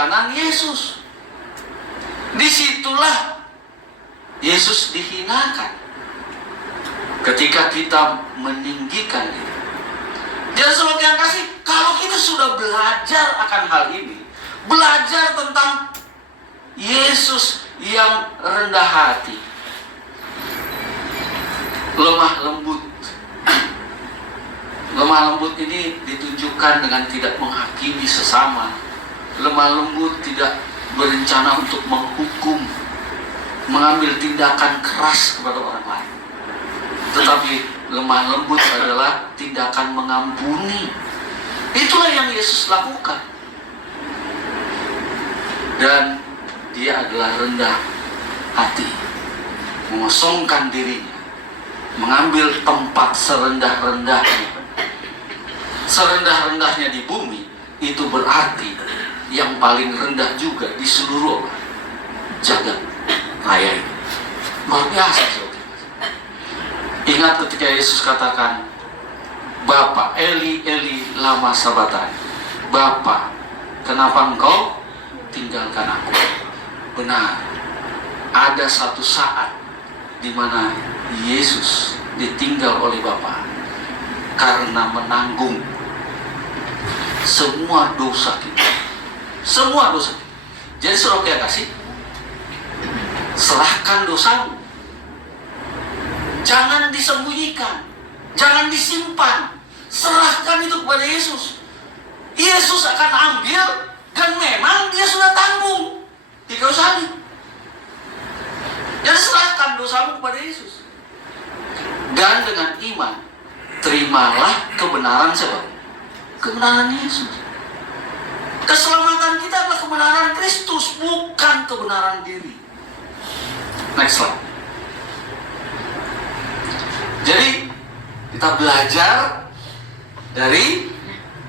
pengorbanan Yesus. Disitulah Yesus dihinakan. Ketika kita meninggikan diri. Jadi saudara yang kasih, kalau kita sudah belajar akan hal ini, belajar tentang Yesus yang rendah hati, lemah lembut. Lemah lembut ini ditunjukkan dengan tidak menghakimi sesama. Lemah lembut tidak berencana untuk menghukum, mengambil tindakan keras kepada orang lain. Tetapi lemah lembut adalah tindakan mengampuni. Itulah yang Yesus lakukan. Dan dia adalah rendah hati, mengosongkan dirinya, mengambil tempat serendah-rendahnya. Serendah-rendahnya di bumi, itu berarti yang paling rendah juga di seluruh jagat raya ini. Luar biasa, saudara. Ingat ketika Yesus katakan, Bapa, Eli, Eli, lama sabachthani. Bapa, kenapa engkau tinggalkan aku? Benar, ada satu saat di mana Yesus ditinggal oleh Bapa karena menanggung semua dosa kita. Semua dosa kita. Jadi saudara yang kasih, serahkan dosamu. Jangan disembunyikan, jangan disimpan. Serahkan itu kepada Yesus. Yesus akan ambil, dan memang dia sudah tanggung. Tidak usah. Jadi serahkan dosamu kepada Yesus. Dan dengan iman, terimalah kebenaran siapa? Kebenaran Yesus. Keselamatan kita adalah kebenaran Kristus, bukan kebenaran diri. Next slide. Jadi kita belajar dari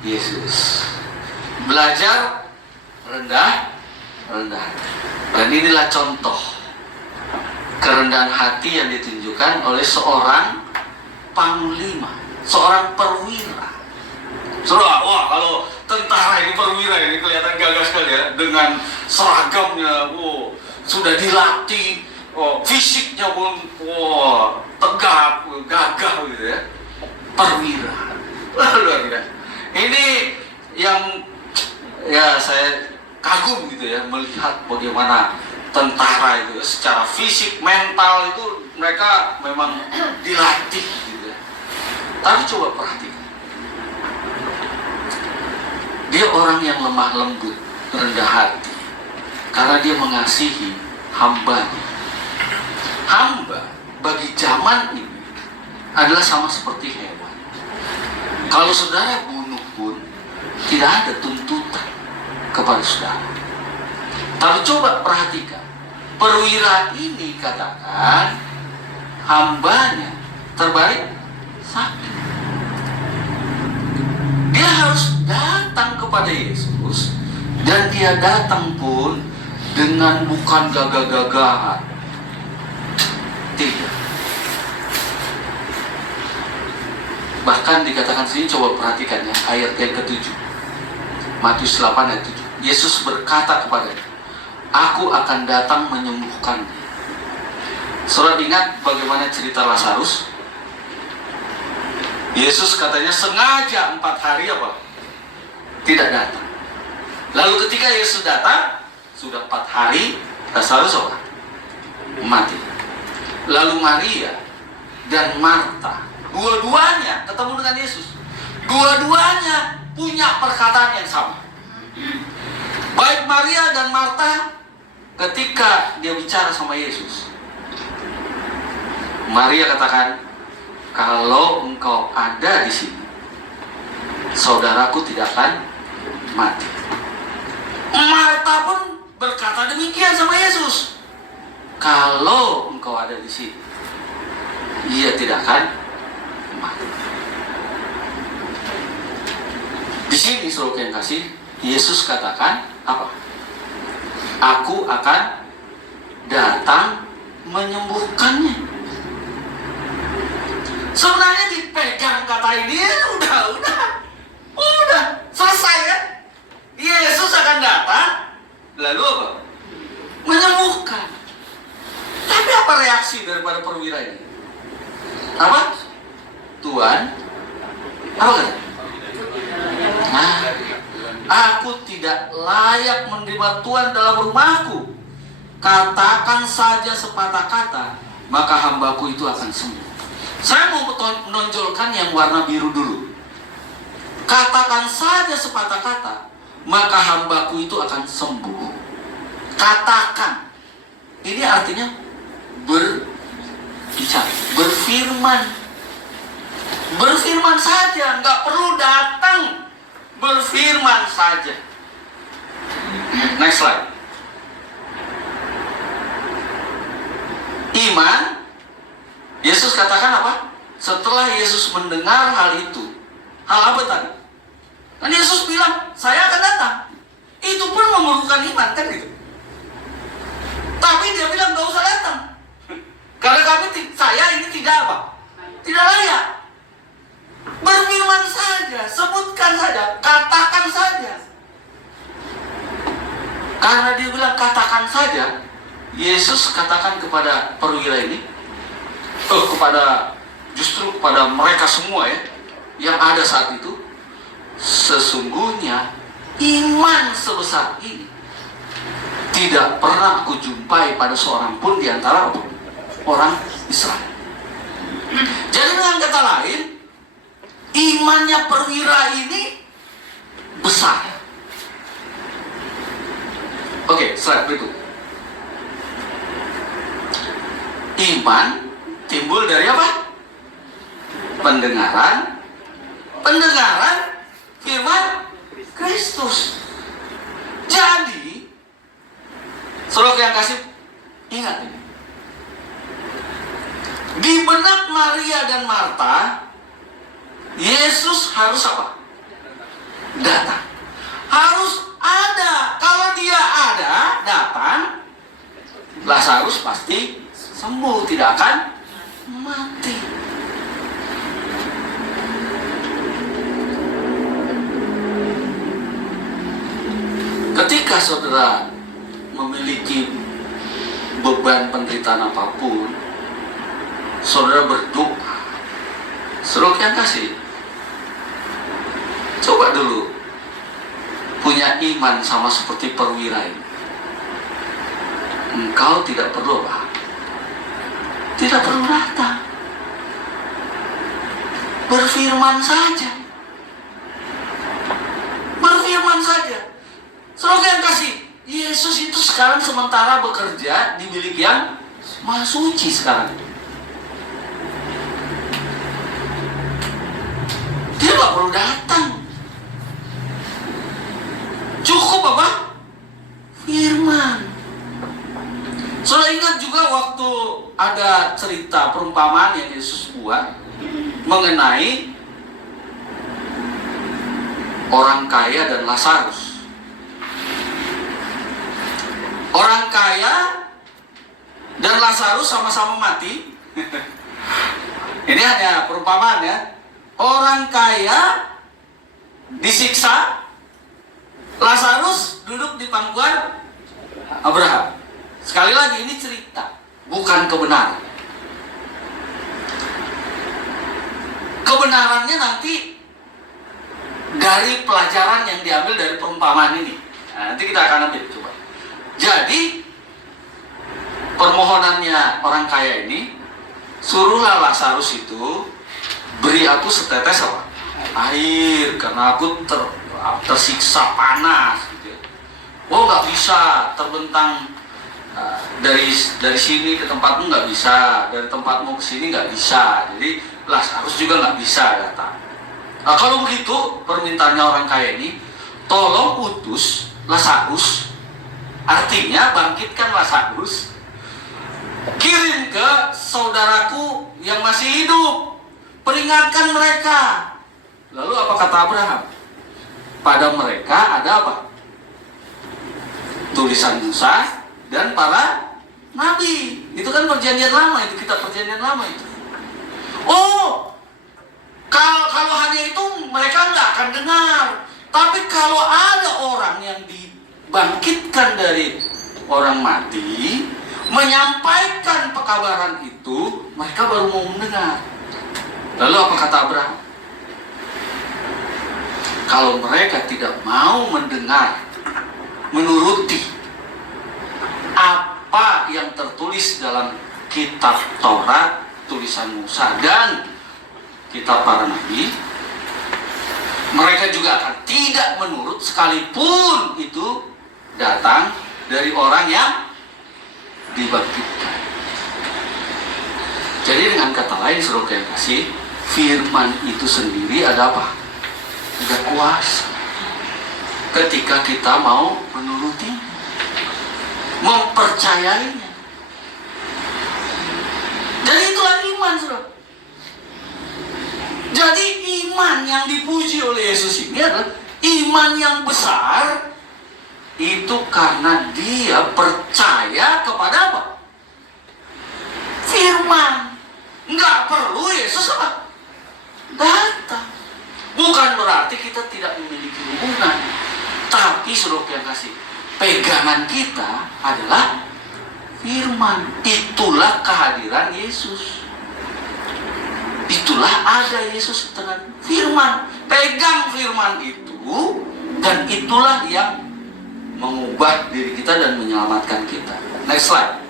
Yesus. Belajar rendah. Dan inilah contoh kerendahan hati yang ditunjukkan oleh seorang panglima, seorang perwira. Saudara, wah kalau tentara ini, perwira ini kelihatan gagah sekali ya, dengan seragamnya, sudah dilatih, fisiknya pun, tegap, gagah gitu ya, perwira. Luar biasa. Ini yang ya saya kagum gitu ya, melihat bagaimana tentara itu secara fisik, mental itu mereka memang dilatih gitu ya. Tapi coba perhatikan, dia orang yang lemah lembut, rendah hati, karena dia mengasihi hambanya. Hamba bagi zaman ini adalah sama seperti hewan. Kalau saudara bunuh pun tidak ada tuntutan kepada saudara. Tapi coba perhatikan, perwira ini katakan hambanya terbalik sakit. Dia harus datang kepada Yesus, dan dia datang pun dengan bukan gagah-gagahan. Tidak. Bahkan dikatakan sini, coba perhatikan ya, ayat yang ke-7. Matius 8 ayat 7. Yesus berkata kepadanya, aku akan datang menyembuhkan. Saudara ingat bagaimana cerita Lazarus? Yesus katanya sengaja 4 hari apa? Tidak datang. Lalu ketika Yesus datang, sudah 4 hari, Lazarus apa? Mati. Lalu Maria dan Marta, dua-duanya ketemu dengan Yesus. Dua-duanya punya perkataan yang sama. Baik Maria dan Marta, ketika dia bicara sama Yesus, Maria katakan, kalau engkau ada di sini, saudaraku tidak akan mati. Marta pun berkata demikian sama Yesus, kalau engkau ada di sini, ia tidak akan mati. Di sini saudara yang kasih, Yesus katakan apa? Aku akan datang menyembuhkannya. Sebenarnya dipegang kata ini, udah selesai ya. Yesus akan datang Apa kata? Nah, aku tidak layak menerima Tuhan dalam rumahku. Katakan saja sepatah kata, maka hambaku itu akan sembuh. Saya mau menonjolkan yang warna biru dulu. Katakan saja sepatah kata, maka hambaku itu akan sembuh. Katakan. Ini artinya berbicara, berfirman. Berfirman saja, nggak perlu datang. Berfirman saja. Next slide. Iman, Yesus katakan apa? Setelah Yesus mendengar hal itu, hal apa tadi? Kan Yesus bilang, saya akan datang. Itu pun memerlukan iman, kan gitu. Tapi dia bilang, gak usah datang. Karena saya ini tidak apa? Tidak layak. Berfirman saja, sebutkan saja, katakan saja. Karena dia bilang katakan saja, Yesus katakan kepada perwira ini, justru kepada mereka semua ya, yang ada saat itu, sesungguhnya iman sebesar ini tidak pernah aku jumpai pada seorang pun di antara orang Israel. Jadi dengan kata lain, imannya perwira ini besar. Oke, slide berikut. Iman timbul dari apa? Pendengaran firman Kristus. Jadi, saudara yang kasih, ingat ini. Di benak Maria dan Marta, Yesus harus apa? Datang. Harus ada. Kalau dia ada, datang, Lazarus pasti sembuh, tidak akan mati. Ketika saudara memiliki beban penderitaan apapun, saudara berdoa. Saudara yang kasih, coba dulu punya iman sama seperti perwira ini. Engkau tidak perlu apa? Tidak perlu datang. Berfirman saja. Berfirman saja. Saudara yang kasih, Yesus itu sekarang sementara bekerja di bilik yang Maha Suci sekarang. Dia gak perlu datang. Cukup apa? Firman. Saudara ingat juga waktu ada cerita perumpamaan yang Yesus buat mengenai orang kaya dan Lazarus. Orang kaya dan Lazarus sama-sama mati. Ini hanya perumpamaan ya. Orang kaya disiksa, Lazarus duduk di pangkuan Abraham. Sekali lagi ini cerita, bukan kebenaran. Kebenarannya nanti dari pelajaran yang diambil dari perumpamaan ini. Nah, nanti kita akan ambil, coba. Jadi permohonannya orang kaya ini, suruhlah Lazarus itu beri aku setetes apa? Air, karena aku tersiksa panas. Gitu. Oh nggak bisa, terbentang. Dari sini ke tempatmu nggak bisa, dari tempatmu ke sini nggak bisa, jadi Lazarus juga nggak bisa datang. Nah, kalau begitu permintaannya orang kaya ini, tolong utus Lazarus, artinya bangkitkan Lazarus, kirim ke saudaraku yang masih hidup, peringatkan mereka. Lalu apa kata Abraham? Pada mereka ada apa? Tulisan Musa dan para nabi. Itu kan perjanjian lama, itu kitab perjanjian lama itu. Oh, kalau hanya itu mereka nggak akan dengar. Tapi kalau ada orang yang dibangkitkan dari orang mati, menyampaikan pekabaran itu, mereka baru mau mendengar. Lalu apa kata Abraham? kalau mereka tidak mau mendengar, menuruti apa yang tertulis dalam kitab Taurat, tulisan Musa dan kitab para nabi, mereka juga akan tidak menurut sekalipun itu datang dari orang yang dibangkitkan. Jadi dengan kata lain, saudara yang kasih, firman itu sendiri ada apa? Ada kuasa ketika kita mau menuruti, mempercayainya. Jadi itulah iman, saudara. Jadi iman yang dipuji oleh Yesus ini adalah iman yang besar. Itu karena dia percaya kepada apa? Firman. Nggak perlu Yesus apa? Datang. Bukan berarti kita tidak memiliki hubungan, tapi saudara yang kasih, pegangan kita adalah firman. Itulah kehadiran Yesus. Itulah ada Yesus dengan firman. Pegang firman itu, dan itulah yang mengubah diri kita dan menyelamatkan kita. Next slide.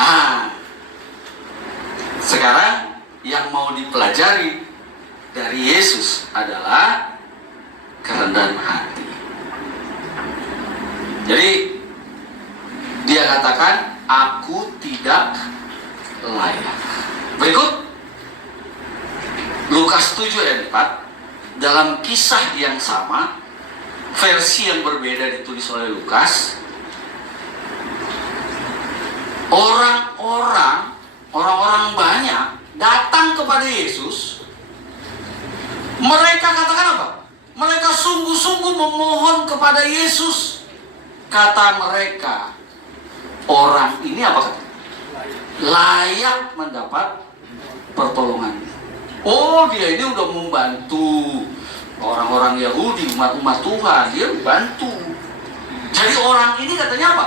Nah, sekarang yang mau dipelajari dari Yesus adalah kerendahan hati. Jadi dia katakan, aku tidak layak. Berikut Lukas 7 ayat 4. Dalam kisah yang sama, versi yang berbeda ditulis oleh Lukas, orang-orang banyak datang kepada Yesus. Mereka katakan apa? Mereka sungguh-sungguh memohon kepada Yesus. Kata mereka, orang ini apa kata? Layak mendapat pertolongan. Oh, dia ini udah membantu orang-orang Yahudi, umat-umat Tuhan. Dia bantu. Jadi orang ini katanya apa?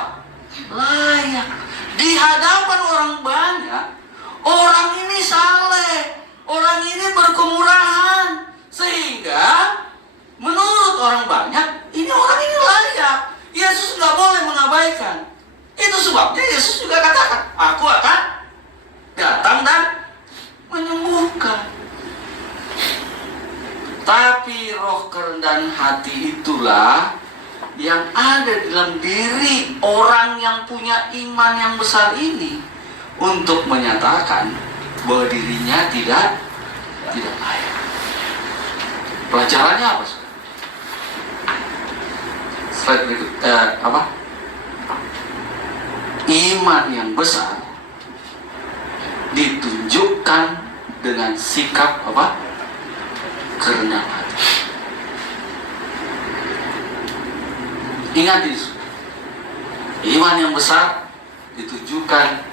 Layak. Di hadapan orang banyak, orang ini saleh, orang ini berkemurahan, sehingga menurut orang banyak, ini orang ini layak. Yesus nggak boleh mengabaikan. Itu sebabnya Yesus juga katakan, aku akan datang dan menyembuhkan. Tapi roh kerendahan hati itulah yang ada dalam diri orang yang punya iman yang besar ini, untuk menyatakan bahwa dirinya tidak layak. Pelajarannya apa? Slide berikut, iman yang besar ditunjukkan dengan sikap apa? Kerendahan hati. Ingat itu, iman yang besar ditunjukkan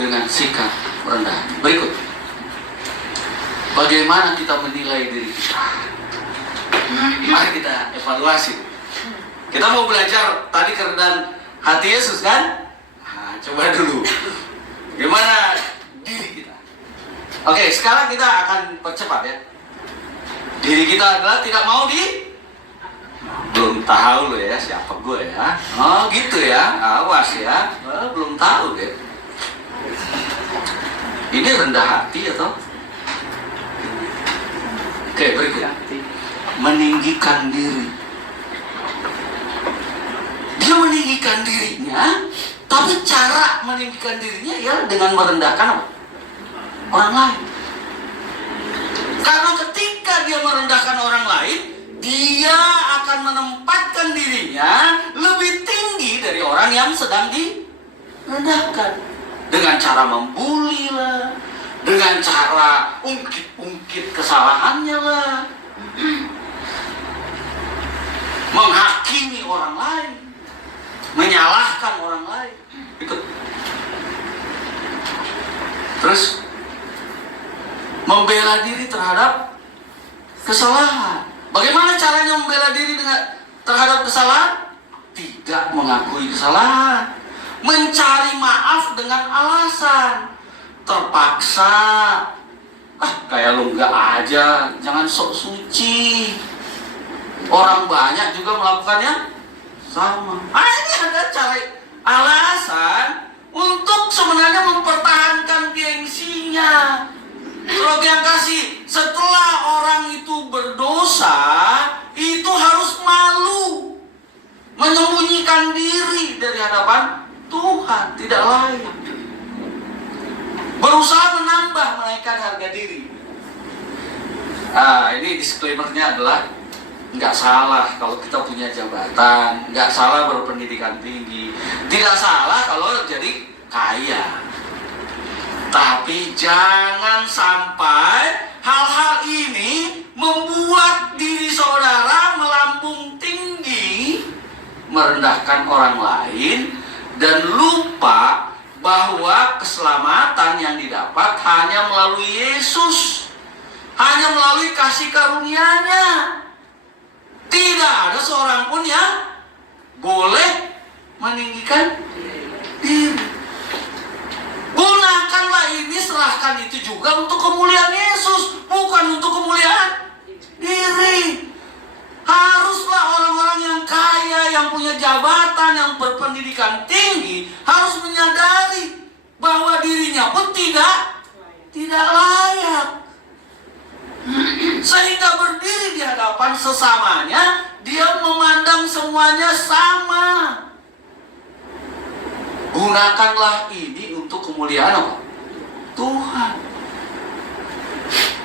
dengan sikap rendah hati. Berikut, bagaimana kita menilai diri kita? Mari kita evaluasi. Kita mau belajar tadi kerendahan hati Yesus kan? Nah, coba dulu, gimana diri kita? Oke, sekarang kita akan percepat ya. Diri kita adalah tidak mau belum tahu lo ya siapa gue ya. Oh gitu ya, awas ya. Belum tahu deh. Ini rendah hati atau? Oke, berikut. Meninggikan diri. Dia meninggikan dirinya, tapi cara meninggikan dirinya ya dengan merendahkan apa? Orang lain. Karena ketika dia merendahkan orang lain, dia akan menempatkan dirinya lebih tinggi dari orang yang sedang direndahkan. Dengan cara membuli lah, dengan cara ungkit-ungkit kesalahannya lah, menghakimi orang lain, menyalahkan orang lain. Ikut. Terus membela diri terhadap kesalahan. Bagaimana caranya membela diri terhadap kesalahan? Tidak mengakui kesalahan, mencari maaf dengan alasan terpaksa, Kayak lu enggak aja, jangan sok suci. Orang banyak juga melakukannya sama. Ini ada cara alasan untuk sebenarnya mempertahankan gengsinya. Kalau yang kasih, setelah orang itu berdosa, itu harus malu, menyembunyikan diri dari hadapan Tuhan, tidak layak. Berusaha menambah, menaikkan harga diri. Ini disclaimer-nya adalah nggak salah kalau kita punya jabatan, nggak salah berpendidikan tinggi, tidak salah kalau jadi kaya. Tapi jangan sampai hal-hal ini membuat diri saudara melambung tinggi, merendahkan orang lain, dan lupa bahwa keselamatan yang didapat hanya melalui Yesus, hanya melalui kasih karunia-Nya. Tidak ada seorang pun yang boleh meninggikan diri. Gunakanlah ini, serahkan itu juga untuk kemuliaan Yesus, bukan untuk kemuliaan diri. Haruslah orang-orang yang kaya, yang punya jabatan, yang berpendidikan tinggi harus menyadari bahwa dirinya pun tidak layak. Sehingga berdiri di hadapan sesamanya, dia memandang semuanya sama. Gunakanlah ini untuk kemuliaan apa? Tuhan.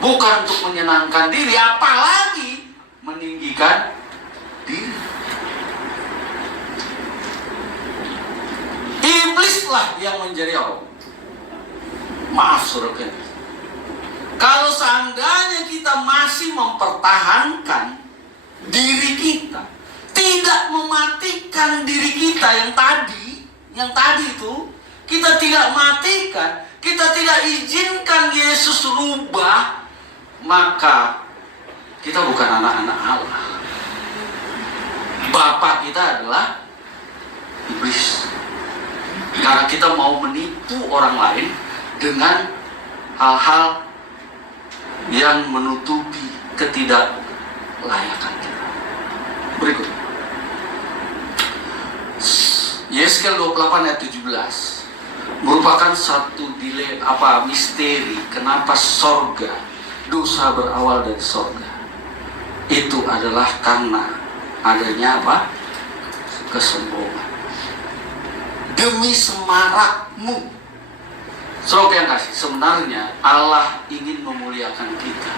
Bukan untuk menyenangkan diri, apalagi meninggikan diri. Iblislah yang menjadi apa? Maaf saudara. Kalau seandainya kita masih mempertahankan diri kita, tidak mematikan diri kita yang tadi itu, kita tidak matikan, kita tidak izinkan Yesus rubah, maka kita bukan anak-anak Allah. Bapak kita adalah iblis. Karena kita mau menipu orang lain dengan hal-hal yang menutupi ketidaklayakan kita. Berikut. Yeskel 28 ayat 17 merupakan satu misteri kenapa sorga, dosa berawal dari sorga. Itu adalah karena adanya apa? Kesombongan. Demi semarakmu. Saudara yang kasih, sebenarnya Allah ingin memuliakan kita.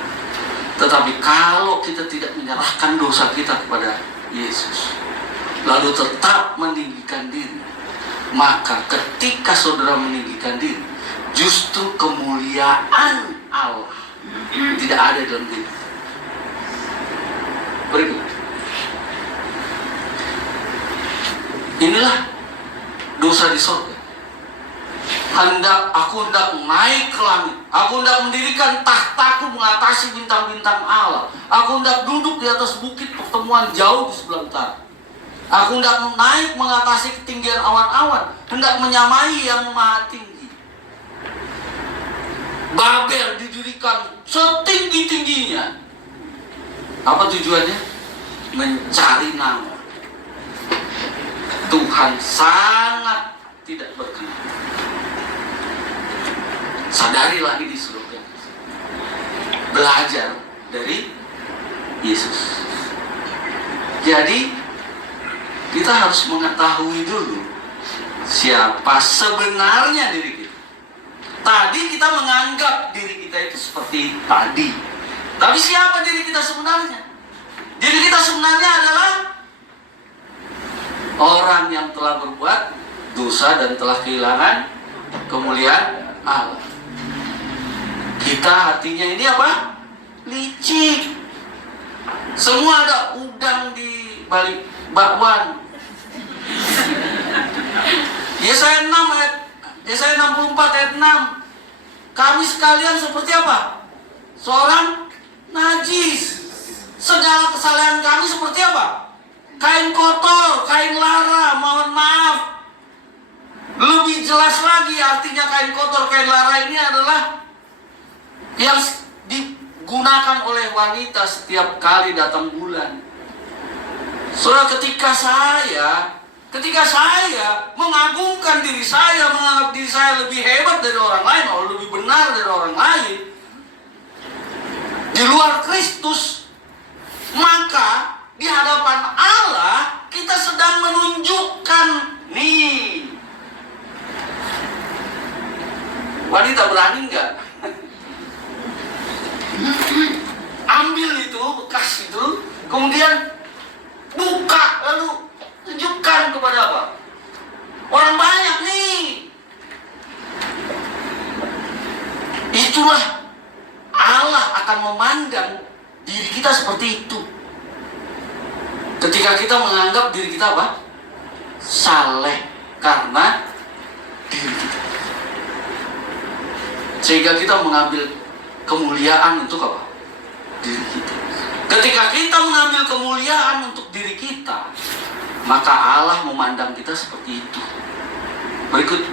Tetapi kalau kita tidak menyerahkan dosa kita kepada Yesus, lalu tetap meninggikan diri, maka ketika saudara meninggikan diri, justru kemuliaan Allah tidak ada dalam diri. Berikut. Inilah dosa di sorga. Aku hendak naik ke langit. Aku hendak mendirikan tahtaku mengatasi bintang-bintang Allah. Aku hendak duduk di atas bukit pertemuan jauh di sebelah utara. Aku hendak naik mengatasi ketinggian awan-awan, hendak menyamai yang maha tinggi. Babel didirikan setinggi-tingginya. Apa tujuannya? Mencari nama. Tuhan sangat tidak berkenan. Sadarilah ini surga. Belajar dari Yesus. Jadi kita harus mengetahui dulu siapa sebenarnya diri kita. Tadi kita menganggap diri kita itu seperti tadi. Tapi siapa diri kita sebenarnya? Diri kita sebenarnya adalah orang yang telah berbuat dosa dan telah kehilangan kemuliaan Allah. Kita hatinya ini apa? Licik. Semua ada udang di balik bakwan. Yesaya 64 ayat 6. Kami sekalian seperti apa? Seorang najis. Segala kesalahan kami seperti apa? Kain kotor, kain lara, mohon maaf. Lebih jelas lagi artinya kain kotor, kain lara ini adalah yang dipergunakan oleh wanita setiap kali datang bulan. Saudara, ketika saya mengagungkan diri saya, menganggap diri saya lebih hebat dari orang lain, atau lebih benar dari orang lain, di luar Kristus, maka di hadapan Allah kita sedang menunjukkan nih. Wanita berani nggak? Ambil itu bekas itu, kemudian buka, lalu tunjukkan kepada apa? Orang banyak nih. Itulah Allah akan memandang diri kita seperti itu. Ketika kita menganggap diri kita apa? Saleh karena diri kita. Sehingga kita mengambil kemuliaan untuk apa? Diri kita. Ketika kita mengambil kemuliaan untuk diri kita, maka Allah memandang kita seperti itu. Berikut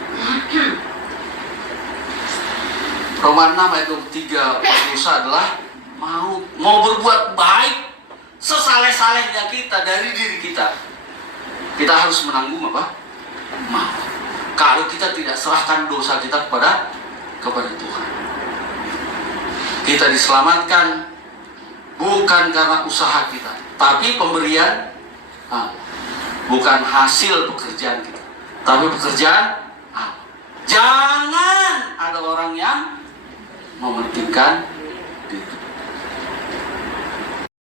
Roma 6 ayat 23 berusaha adalah mau berbuat baik sesaleh-salehnya kita dari diri kita. Kita harus menanggung apa? Maaf. Kalau kita tidak serahkan dosa kita kepada Tuhan. Kita diselamatkan bukan karena usaha kita, tapi pemberian bukan hasil pekerjaan kita, tapi pekerjaan Allah. Jangan ada orang yang mementingkan